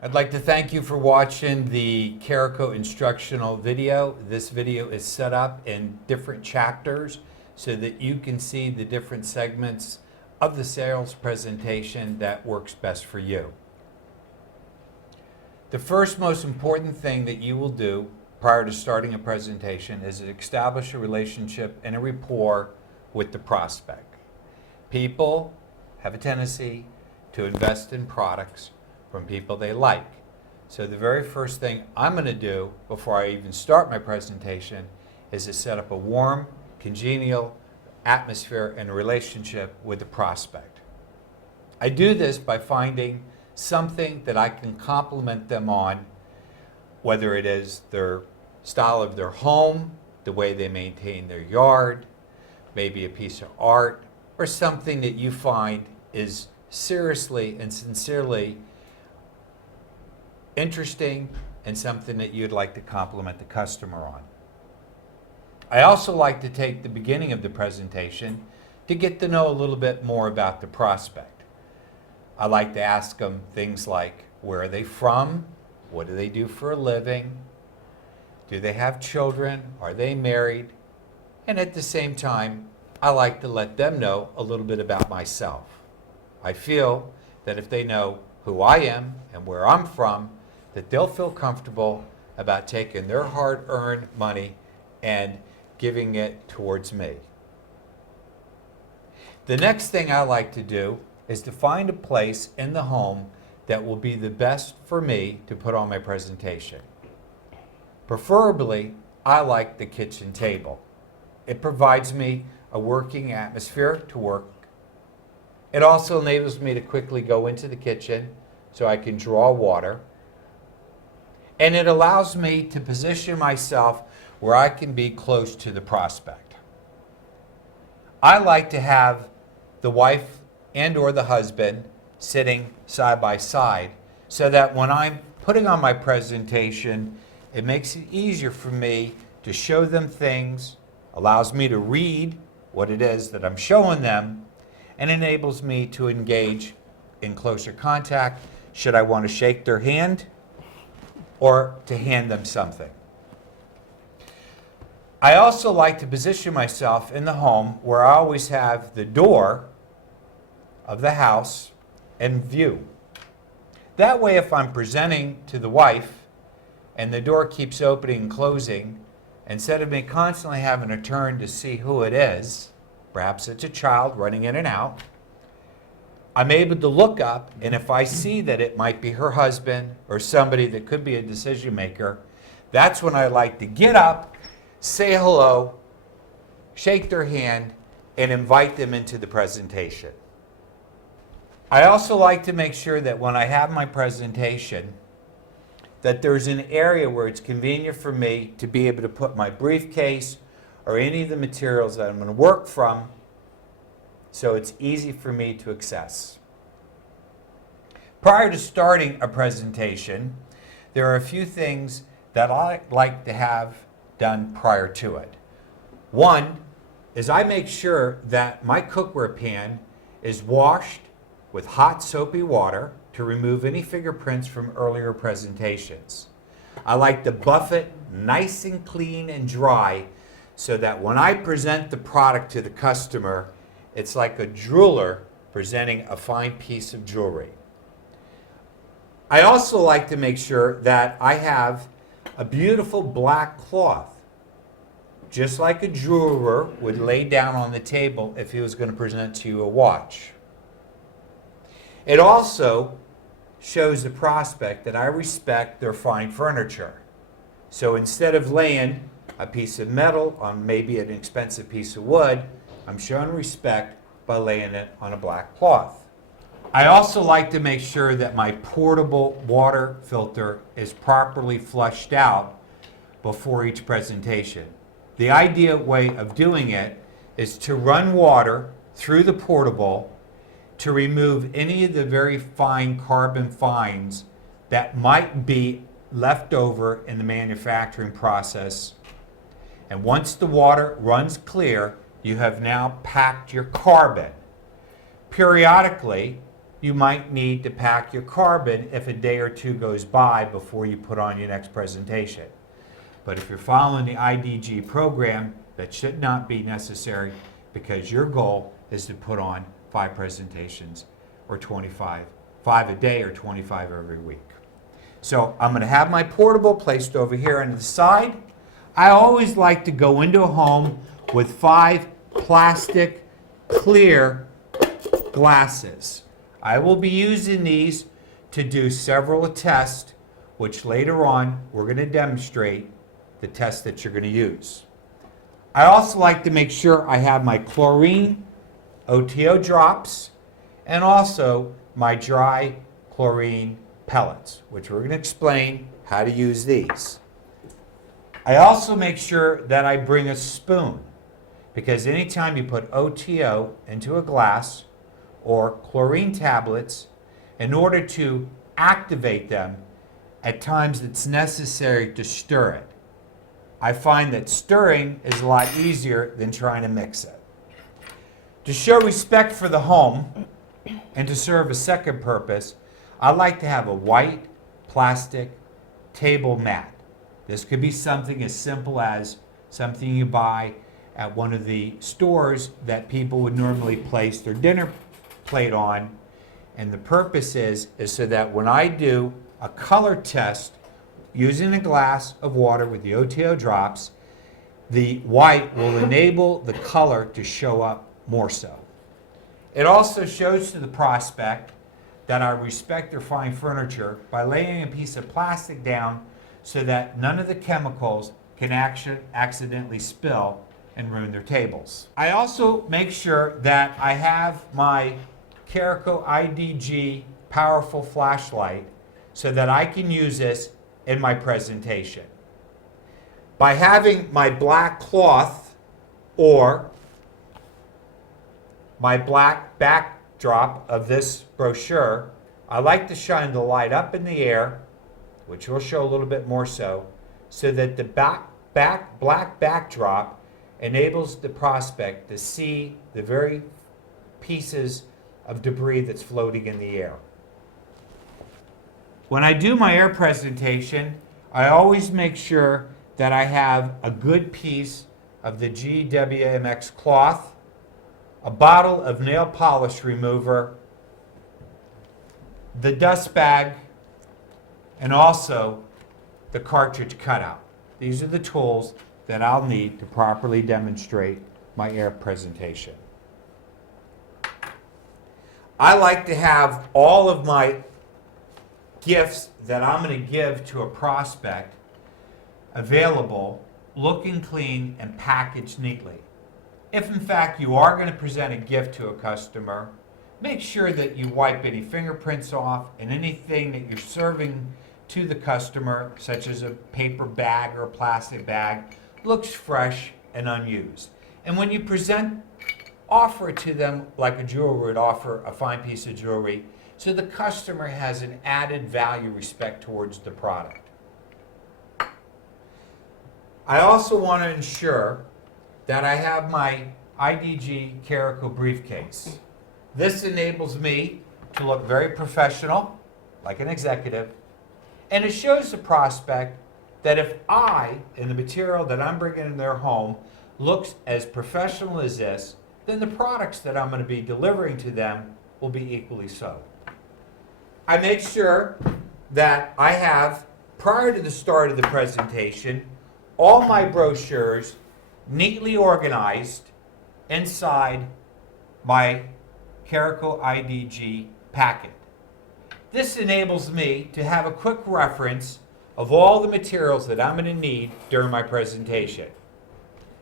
I'd like to thank you for watching the Caraco instructional video. This video is set up in different chapters so that you can see the different segments of the sales presentation that works best for you. The first most important thing that you will do prior to starting a presentation is establish a relationship and a rapport with the prospect. People have a tendency to invest in products from people they like. So the very first thing I'm going to do before I even start my presentation is to set up a warm, congenial atmosphere and a relationship with the prospect. I do this by finding something that I can compliment them on, whether it is their style of their home, the way they maintain their yard, maybe a piece of art, or something that you find is seriously and sincerely interesting and something that you'd like to compliment the customer on. I also like to take the beginning of the presentation to get to know a little bit more about the prospect. I like to ask them things like, where are they from? What do they do for a living? Do they have children? Are they married? And at the same time, I like to let them know a little bit about myself. I feel that if they know who I am and where I'm from, that they'll feel comfortable about taking their hard-earned money and giving it towards me. The next thing I like to do is to find a place in the home that will be the best for me to put on my presentation. Preferably, I like the kitchen table. It provides me a working atmosphere to work. It also enables me to quickly go into the kitchen so I can draw water. And it allows me to position myself where I can be close to the prospect. I like to have the wife and or the husband sitting side by side so that when I'm putting on my presentation, it makes it easier for me to show them things, allows me to read what it is that I'm showing them, and enables me to engage in closer contact should I want to shake their hand or to hand them something. I also like to position myself in the home where I always have the door of the house in view. That way, if I'm presenting to the wife and the door keeps opening and closing, instead of me constantly having to turn to see who it is, perhaps it's a child running in and out, I'm able to look up, and if I see that it might be her husband or somebody that could be a decision maker, that's when I like to get up, say hello, shake their hand, and invite them into the presentation. I also like to make sure that when I have my presentation, that there's an area where it's convenient for me to be able to put my briefcase or any of the materials that I'm going to work from, so it's easy for me to access. Prior to starting a presentation, there are a few things that I like to have done prior to it. One is I make sure that my cookware pan is washed with hot soapy water to remove any fingerprints from earlier presentations. I like to buff it nice and clean and dry so that when I present the product to the customer, it's like a jeweler presenting a fine piece of jewelry. I also like to make sure that I have a beautiful black cloth, just like a jeweler would lay down on the table if he was going to present to you a watch. It also shows the prospect that I respect their fine furniture. So instead of laying a piece of metal on maybe an expensive piece of wood, I'm showing respect by laying it on a black cloth. I also like to make sure that my portable water filter is properly flushed out before each presentation. The ideal way of doing it is to run water through the portable to remove any of the very fine carbon fines that might be left over in the manufacturing process. And once the water runs clear, you have now packed your carbon. Periodically, you might need to pack your carbon if a day or two goes by before you put on your next presentation. But if you're following the IDG program, that should not be necessary because your goal is to put on 5 presentations or 25, 5 a day or 25 every week. So I'm going to have my portable placed over here on the side. I always like to go into a home with 5 plastic clear glasses. I will be using these to do several tests, which later on we're going to demonstrate the test that you're going to use. I also like to make sure I have my chlorine OTO drops and also my dry chlorine pellets, which we're going to explain how to use these. I also make sure that I bring a spoon because anytime you put OTO into a glass or chlorine tablets, in order to activate them, at times it's necessary to stir it. I find that stirring is a lot easier than trying to mix it. To show respect for the home and to serve a second purpose, I like to have a white plastic table mat. This could be something as simple as something you buy at one of the stores that people would normally place their dinner plate on. And the purpose is so that when I do a color test using a glass of water with the OTO drops, the white will enable the color to show up more so. It also shows to the prospect that I respect their fine furniture by laying a piece of plastic down so that none of the chemicals can accidentally spill and ruin their tables. I also make sure that I have my Caraco IDG powerful flashlight so that I can use this in my presentation. By having my black cloth or my black backdrop of this brochure, I like to shine the light up in the air, which we'll show a little bit more so that the black backdrop enables the prospect to see the very pieces of debris that's floating in the air. When I do my air presentation, I always make sure that I have a good piece of the GWMX cloth, a bottle of nail polish remover, the dust bag, and also the cartridge cutout. These are the tools that I'll need to properly demonstrate my air presentation. I like to have all of my gifts that I'm going to give to a prospect available, looking clean and packaged neatly. If in fact you are going to present a gift to a customer, make sure that you wipe any fingerprints off and anything that you're serving to the customer, such as a paper bag or a plastic bag, looks fresh and unused. And when you present, offer it to them like a jeweler would offer a fine piece of jewelry, so the customer has an added value respect towards the product. I also want to ensure that I have my IDG Caraco briefcase. This enables me to look very professional, like an executive, and it shows the prospect that if I, in the material that I'm bringing in their home, looks as professional as this, then the products that I'm going to be delivering to them will be equally so. I make sure that I have, prior to the start of the presentation, all my brochures neatly organized inside my Caraco IDG packet. This enables me to have a quick reference of all the materials that I'm going to need during my presentation.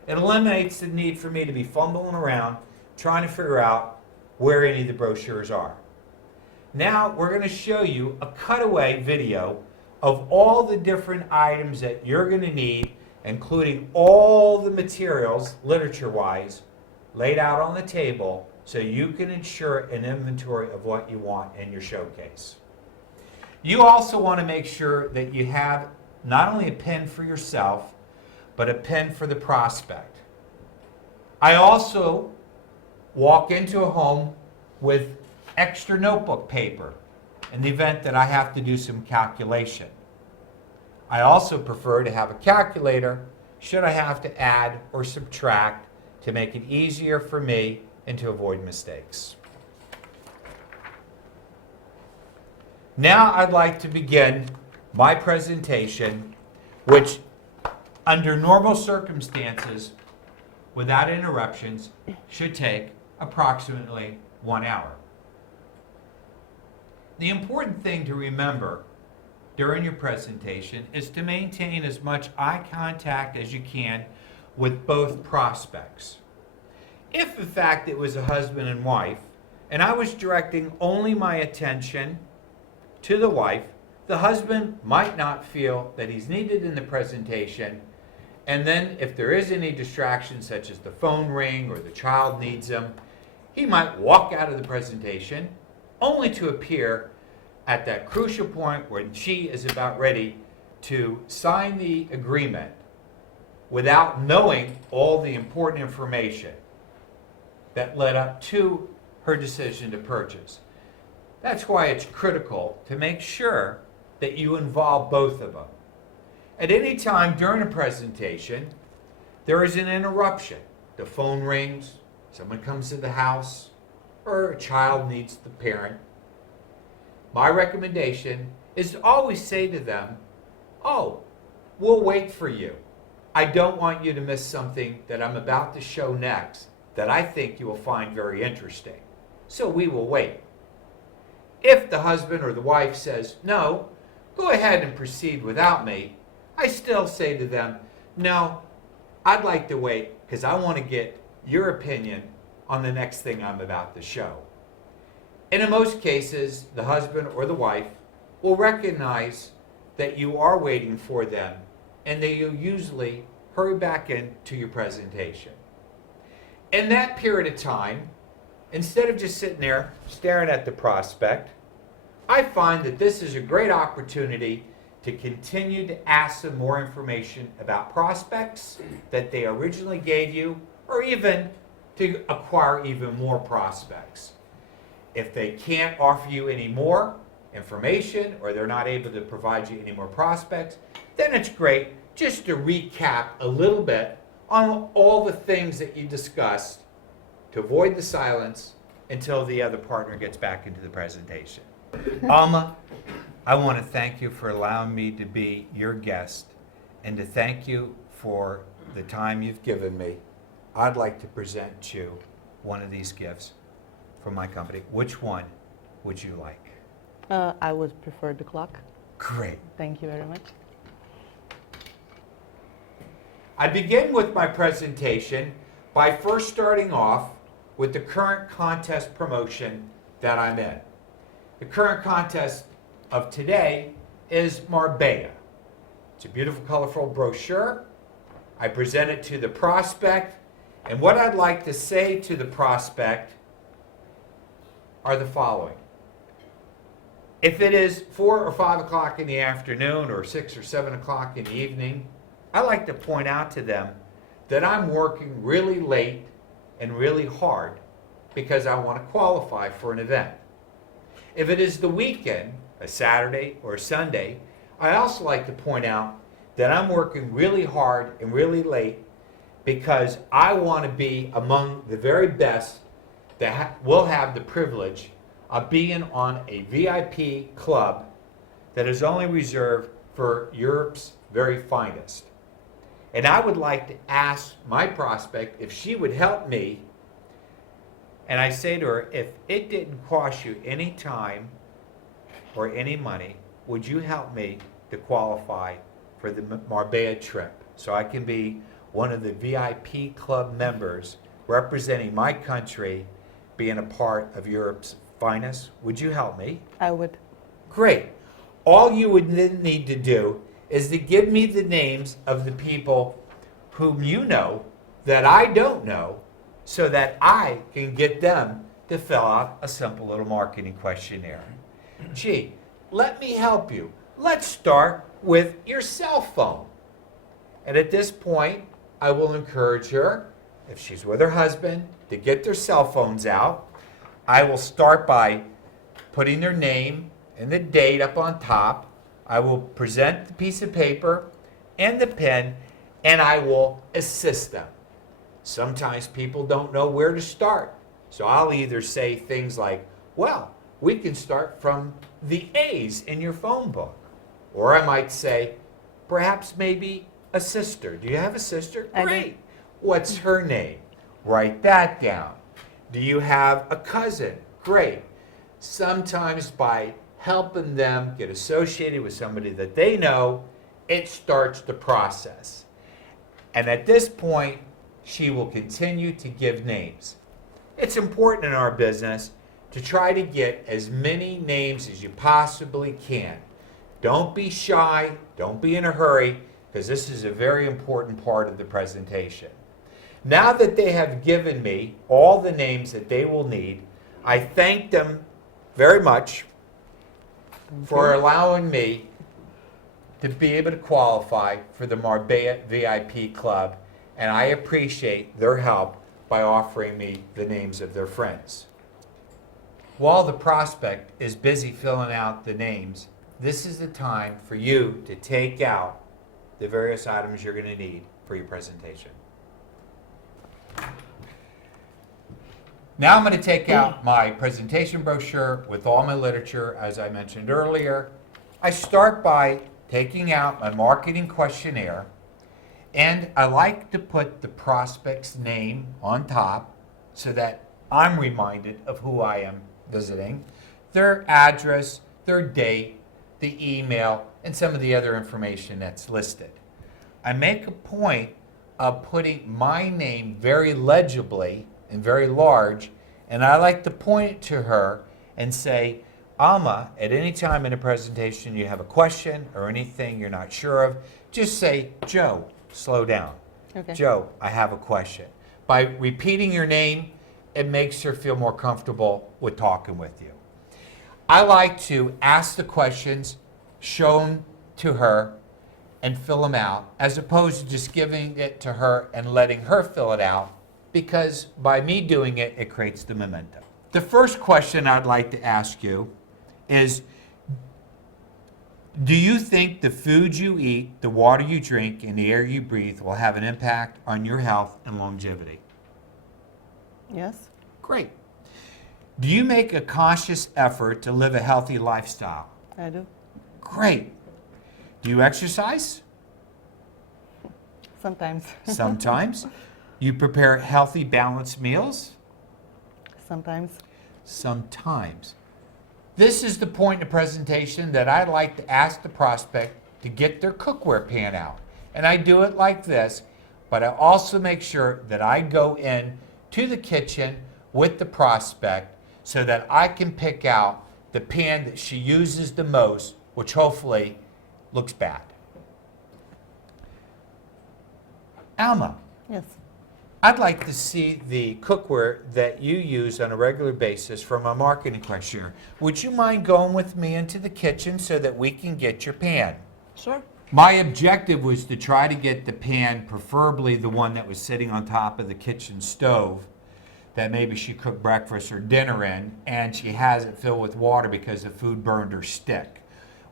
It eliminates the need for me to be fumbling around trying to figure out where any of the brochures are. Now we're going to show you a cutaway video of all the different items that you're going to need, including all the materials, literature-wise, laid out on the table so you can ensure an inventory of what you want in your showcase. You also want to make sure that you have not only a pen for yourself, but a pen for the prospect. I also walk into a home with extra notebook paper in the event that I have to do some calculation. I also prefer to have a calculator should I have to add or subtract to make it easier for me and to avoid mistakes. Now I'd like to begin my presentation, which under normal circumstances, without interruptions, should take approximately 1 hour. The important thing to remember during your presentation is to maintain as much eye contact as you can with both prospects. If in fact it was a husband and wife, and I was directing only my attention to the wife, the husband might not feel that he's needed in the presentation, and then if there is any distraction such as the phone ring or the child needs him, he might walk out of the presentation only to appear at that crucial point when she is about ready to sign the agreement without knowing all the important information that led up to her decision to purchase. That's why it's critical to make sure that you involve both of them. At any time during a presentation, there is an interruption. The phone rings, someone comes to the house, or a child needs the parent. My recommendation is to always say to them, "Oh, we'll wait for you. I don't want you to miss something that I'm about to show next that I think you will find very interesting. So we will wait." If the husband or the wife says, "No, go ahead and proceed without me," I still say to them, "No, I'd like to wait because I want to get your opinion on the next thing I'm about to show." And in most cases, the husband or the wife will recognize that you are waiting for them, and they will usually hurry back into your presentation. In that period of time, instead of just sitting there staring at the prospect, I find that this is a great opportunity to continue to ask them more information about prospects that they originally gave you, or even to acquire even more prospects. If they can't offer you any more information, or they're not able to provide you any more prospects, then it's great just to recap a little bit on all the things that you discussed to avoid the silence until the other partner gets back into the presentation. Alma, I want to thank you for allowing me to be your guest and to thank you for the time you've given me. I'd like to present you one of these gifts from my company. Which one would you like? I would prefer the clock. Great. Thank you very much. I begin with my presentation by first starting off with the current contest promotion that I'm in. The current contest of today is Marbella. It's a beautiful, colorful brochure. I present it to the prospect, and what I'd like to say to the prospect are the following. If it is 4 or 5 o'clock in the afternoon or 6 or 7 o'clock in the evening, I like to point out to them that I'm working really late and really hard because I want to qualify for an event. If it is the weekend, a Saturday or a Sunday, I also like to point out that I'm working really hard and really late because I want to be among the very best that will have the privilege of being on a VIP club that is only reserved for Europe's very finest. And I would like to ask my prospect if she would help me. And I say to her, if it didn't cost you any time or any money, would you help me to qualify for the Marbella trip so I can be one of the VIP club members representing my country, being a part of Europe's finest? Would you help me? I would. Great. All you would then need to do is to give me the names of the people whom you know that I don't know so that I can get them to fill out a simple little marketing questionnaire. Gee, let me help you. Let's start with your cell phone. And at this point, I will encourage her, if she's with her husband, to get their cell phones out. I will start by putting their name and the date up on top. I will present the piece of paper and the pen, and I will assist them. Sometimes people don't know where to start. So I'll either say things like, well, we can start from the A's in your phone book. Or I might say, perhaps maybe a sister. Do you have a sister? I do. Great. What's her name? Write that down. Do you have a cousin? Great. Sometimes by helping them get associated with somebody that they know, it starts the process. And at this point, she will continue to give names. It's important in our business to try to get as many names as you possibly can. Don't be shy, don't be in a hurry, because this is a very important part of the presentation. Now that they have given me all the names that they will need, I thank them very much for allowing me to be able to qualify for the Marbella VIP Club, and I appreciate their help by offering me the names of their friends. While the prospect is busy filling out the names, this is the time for you to take out the various items you're going to need for your presentation. Now I'm going to take out my presentation brochure with all my literature, as I mentioned earlier. I start by taking out my marketing questionnaire, and I like to put the prospect's name on top so that I'm reminded of who I am visiting, their address, their date, the email, and some of the other information that's listed. I make a point of putting my name very legibly and very large, and I like to point it to her and say, Alma, at any time in a presentation you have a question or anything you're not sure of, just say, Joe, slow down. Okay. Joe, I have a question. By repeating your name, it makes her feel more comfortable with talking with you. I like to ask the questions shown to her and fill them out, as opposed to just giving it to her and letting her fill it out, because by me doing it, it creates the momentum. The first question I'd like to ask you is, do you think the food you eat, the water you drink, and the air you breathe will have an impact on your health and longevity? Yes, Great. Do you make a conscious effort to live a healthy lifestyle? I do. Great. Do you exercise? Sometimes. Sometimes. You prepare healthy, balanced meals? Sometimes. Sometimes. This is the point in the presentation that I like to ask the prospect to get their cookware pan out. And I do it like this, but I also make sure that I go in to the kitchen with the prospect so that I can pick out the pan that she uses the most, which hopefully looks bad. Alma, Yes. I'd like to see the cookware that you use on a regular basis from a marketing questionnaire. Would you mind going with me into the kitchen so that we can get your pan? Sure. My objective was to try to get the pan, preferably the one that was sitting on top of the kitchen stove, that maybe she cooked breakfast or dinner in, and she has it filled with water because the food burned her stick.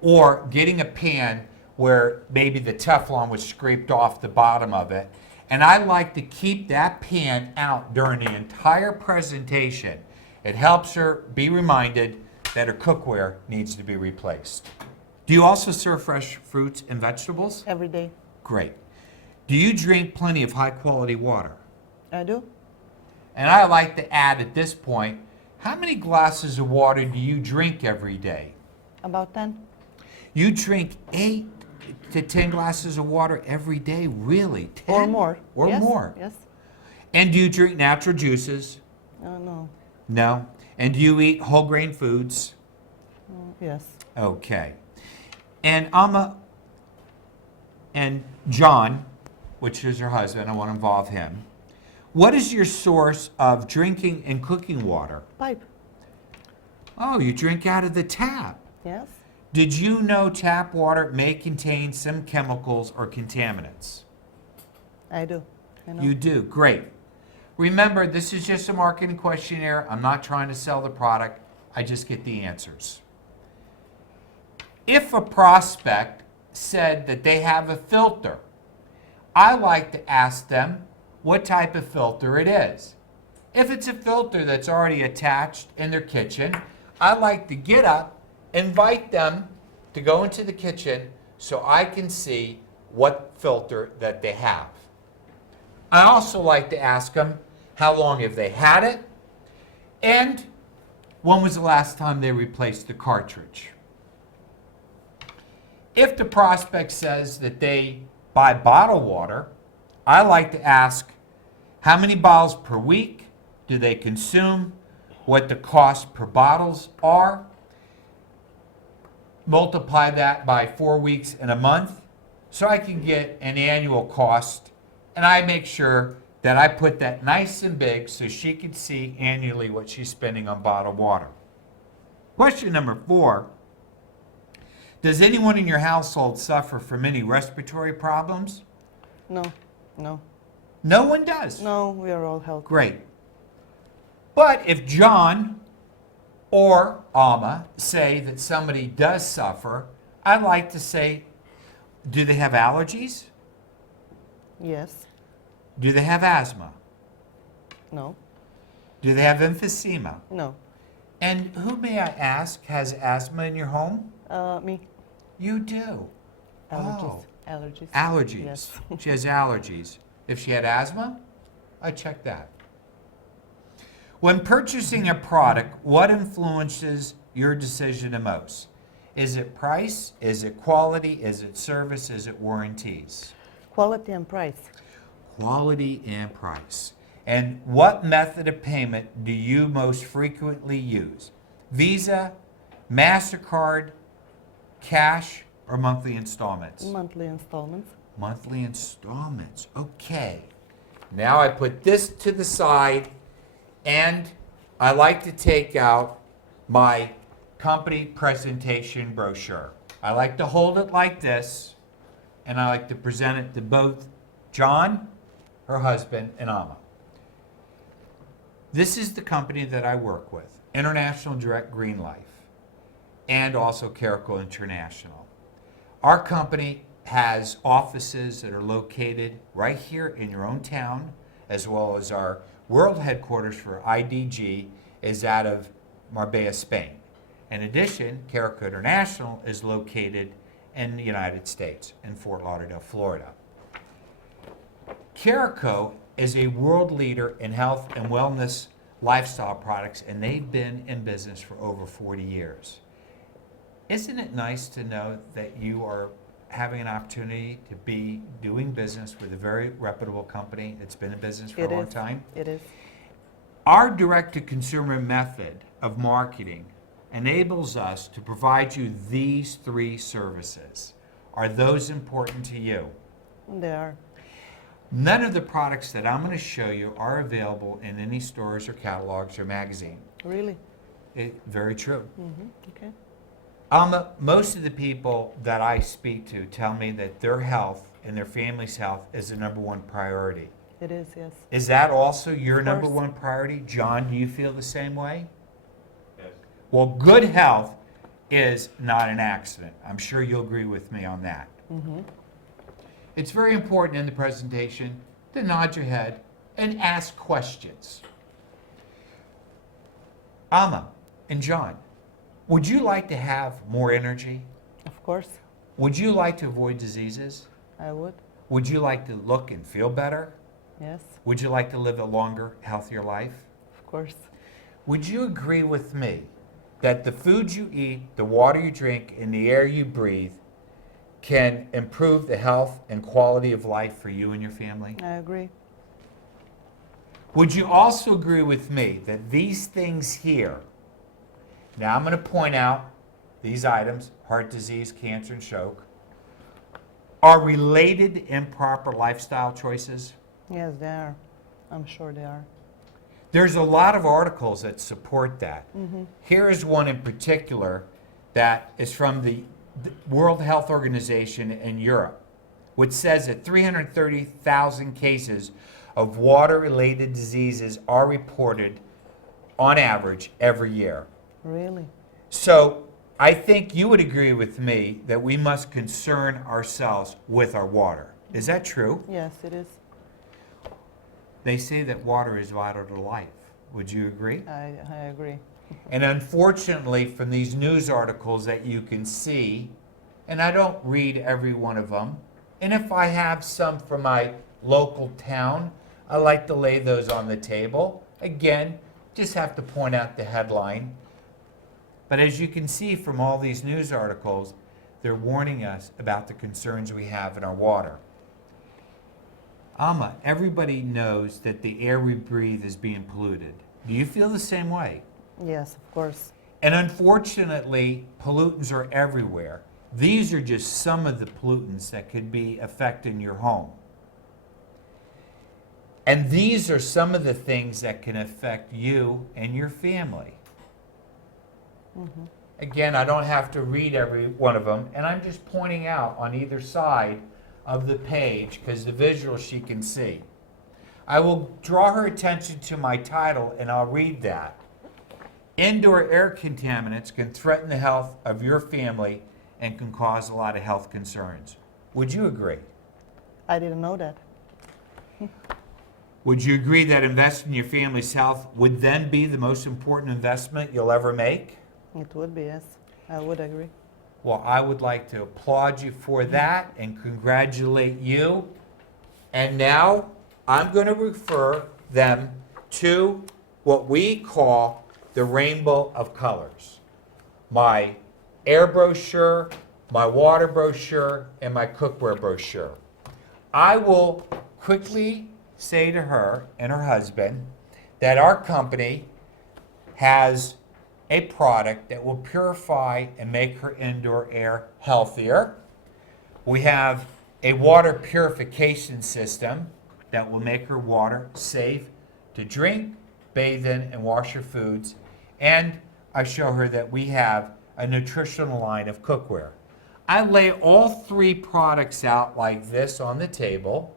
Or getting a pan where maybe the Teflon was scraped off the bottom of it. And I like to keep that pan out during the entire presentation. It helps her be reminded that her cookware needs to be replaced. Do you also serve fresh fruits and vegetables? Every day. Great. Do you drink plenty of high quality water? I do. And I like to add at this point, how many glasses of water do you drink every day? About 10. You drink 8 to 10 glasses of water every day? Really? 10? Or more. Or Yes, more. Yes. And do you drink natural juices? No. No. And do you eat whole grain foods? Yes. Okay. And Alma and John, which is her husband, I want to involve him. What is your source of drinking and cooking water? Pipe. Oh, you drink out of the tap. Yes. Did you know tap water may contain some chemicals or contaminants? I do. I know. You do. Great. Remember, this is just a marketing questionnaire. I'm not trying to sell the product. I just get the answers. If a prospect said that they have a filter, I like to ask them what type of filter it is. If it's a filter that's already attached in their kitchen, I like to get up, invite them to go into the kitchen so I can see what filter that they have. I also like to ask them how long have they had it and when was the last time they replaced the cartridge. If the prospect says that they buy bottled water, I like to ask how many bottles per week do they consume, what the cost per bottles are, multiply that by 4 weeks and a month so I can get an annual cost, and I make sure that I put that nice and big so she can see annually what she's spending on bottled water. Question number 4. Does anyone in your household suffer from any respiratory problems? No, no, No one does. no, we are all healthy. Great. But if John or Alma say that somebody does suffer, I'd like to say, do they have allergies? Yes, Do they have asthma? no, Do they have emphysema? no. And who, may I ask, has asthma in your home? Me, You do. allergies, Oh. allergies. Allergies. Yes. She has allergies. If she had asthma, I'd check that. When purchasing a product, what influences your decision the most? Is it price? Is it quality? Is it service? Is it warranties? Quality and price. Quality and price. And what method of payment do you most frequently use? Visa, MasterCard, cash, or monthly installments? Monthly installments. Monthly installments. Okay. Now I put this to the side and I like to take out my company presentation brochure. I like to hold it like this and I like to present it to both John, her husband, and Alma. This is the company that I work with, International Direct Green Life, and also Carico International. Our company has offices that are located right here in your own town, as well as our world headquarters for IDG is out of Marbella, Spain. In addition, Carico International is located in the United States, in Fort Lauderdale, Florida. Carico is a world leader in health and wellness lifestyle products, and they've been in business for over 40 years. Isn't it nice to know that you are having an opportunity to be doing business with a very reputable company that's been in business for a long time? It is. Our direct-to-consumer method of marketing enables us to provide you these 3 services. Are those important to you? They are. None of the products that I'm going to show you are available in any stores or catalogs or magazine. Really? Very true. Okay. Most of the people that I speak to tell me that their health and their family's health is the number 1 priority. It is, yes. Is that also your Of number course. 1 priority? John, do you feel the same way? Yes. Well, good health is not an accident. I'm sure you'll agree with me on that. It's very important in the presentation to nod your head and ask questions. Alma and John, would you like to have more energy? Of course, Would you like to avoid diseases? I would. Would you like to look and feel better? Yes, Would you like to live a longer, healthier life? of course. Would you agree with me that the food you eat, the water you drink, and the air you breathe can improve the health and quality of life for you and your family? I agree. Would you also agree with me that these things here, now I'm going to point out these items, heart disease, cancer, and stroke, are related to improper lifestyle choices? Yes, they are. I'm sure they are. There's a lot of articles that support that. Here is one in particular that is from the World Health Organization in Europe, which says that 330,000 cases of water-related diseases are reported on average every year. Really? So I think you would agree with me that we must concern ourselves with our water. Is that true? Yes, it is. They say that water is vital to life. Would you agree? I agree. And unfortunately, from these news articles that you can see, and I don't read every one of them, and if I have some from my local town, I like to lay those on the table. Again, just have to point out the headline. But as you can see from all these news articles, they're warning us about the concerns we have in our water. Alma, everybody knows that the air we breathe is being polluted. Do you feel the same way? Yes, of course. And unfortunately, pollutants are everywhere. These are just some of the pollutants that could be affecting your home. And these are some of the things that can affect you and your family. Again, I don't have to read every one of them, and I'm just pointing out on either side of the page because the visual she can see. I will draw her attention to my title and I'll read that. Indoor air contaminants can threaten the health of your family and can cause a lot of health concerns. Would you agree? I didn't know that. Would you agree that investing in your family's health would then be the most important investment you'll ever make? It would be, yes. I would agree. Well, I would like to applaud you for that and congratulate you. And now I'm going to refer them to what we call the rainbow of colors. My air brochure, my water brochure, and my cookware brochure. I will quickly say to her and her husband that our company has a product that will purify and make her indoor air healthier. We have a water purification system that will make her water safe to drink, bathe in, and wash her foods. And I show her that we have a nutritional line of cookware. I lay all three products out like this on the table,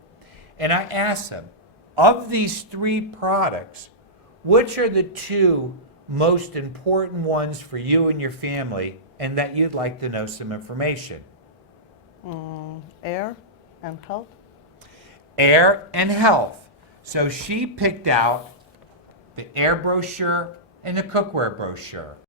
and I ask them, of these three products, which are the two most important ones for you and your family, and that you'd like to know some information? Air and health? Air and health. So she picked out the air brochure and the cookware brochure.